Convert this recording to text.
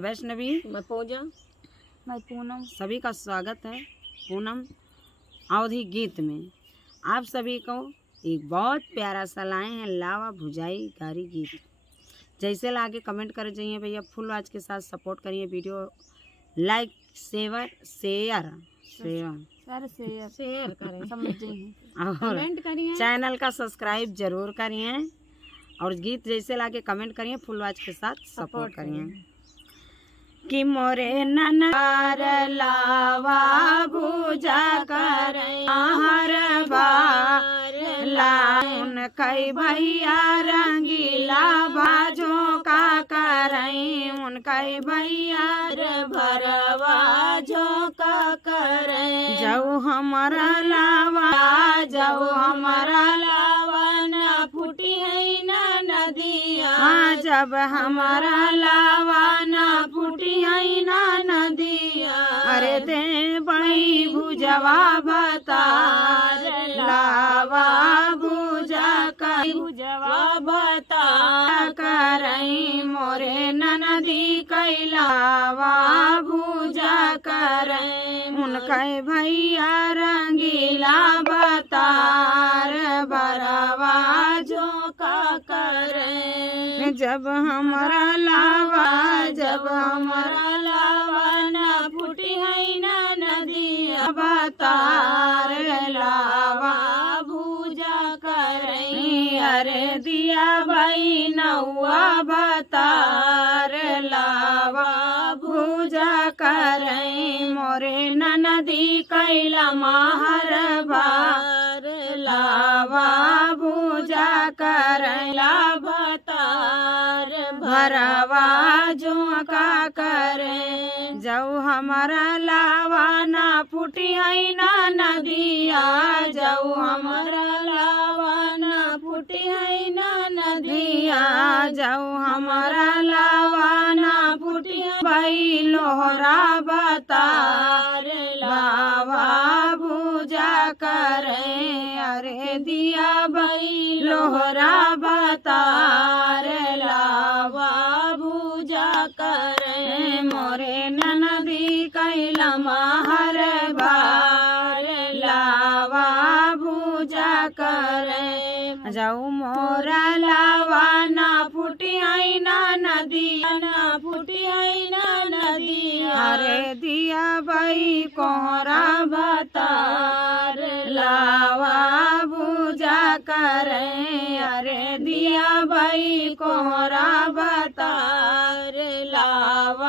वैष्णवी, मैं पूजा, मैं पूनम। सभी का स्वागत है पूनम अवधी गीत में। आप सभी को एक बहुत प्यारा सा लाए हैं लावा भुजाई गारी गीत। जैसे लाके कमेंट कर जाइए भैया, फुल आवाज के साथ सपोर्ट करिए। वीडियो लाइक शेयर करें, समझ जाइए। और कमेंट करिए, चैनल का सब्सक्राइब जरूर करिए और गीत जैसे लाके कमेंट करिए, फुल आवाज के साथ सपोर्ट करिए। कि मोरे ननार लावा भुजा कर आहर बार लाउन कई भैया रंगीला बाजो का करई उन कई भैया भरवा झोंका करें, जाऊ हमारा लावा जाऊ हमारा लावा न फूटी है न नदिया, हाँ जब हमारा लावा ना फूटी है ना नदिया। अरे दे बई भुजवा भतार लावा भुजा कई भुजवा भता करई मोरे ननदी कैलावा भुजा करई उनके भैया रंगीला बतार बरवा झोंका करें, जब हमारा लावा जब हमारा लावा न फूटी है न नदिया, बतार लावा भूजा करें, अरे दिया भाई नौआ बतार लावा भूजा करई मोरे ननदी कैला माहर बार लावा भूजा करैला भतार भरवा झोंका करे जाऊ हमारा लावा ना फूटी है ना नदिया जाऊ हमारा लावा न फूटी है न नदिया जाऊ हमारा लावा ना फूटी भाई लोहरा बतार लावा भूजा करे अरे दिया भाई लोहरा बतार लावा भूजा करें, मोरे ननदी कैला माहर बार लावा भूजा करे जाऊ मोरा लावा ना फूटी है ना नदिया न फूटी है न नदिया, अरे दिया भाई कोहरा भतार लावा भूजा करे अरे दिया भाई कोहरा भतार लावा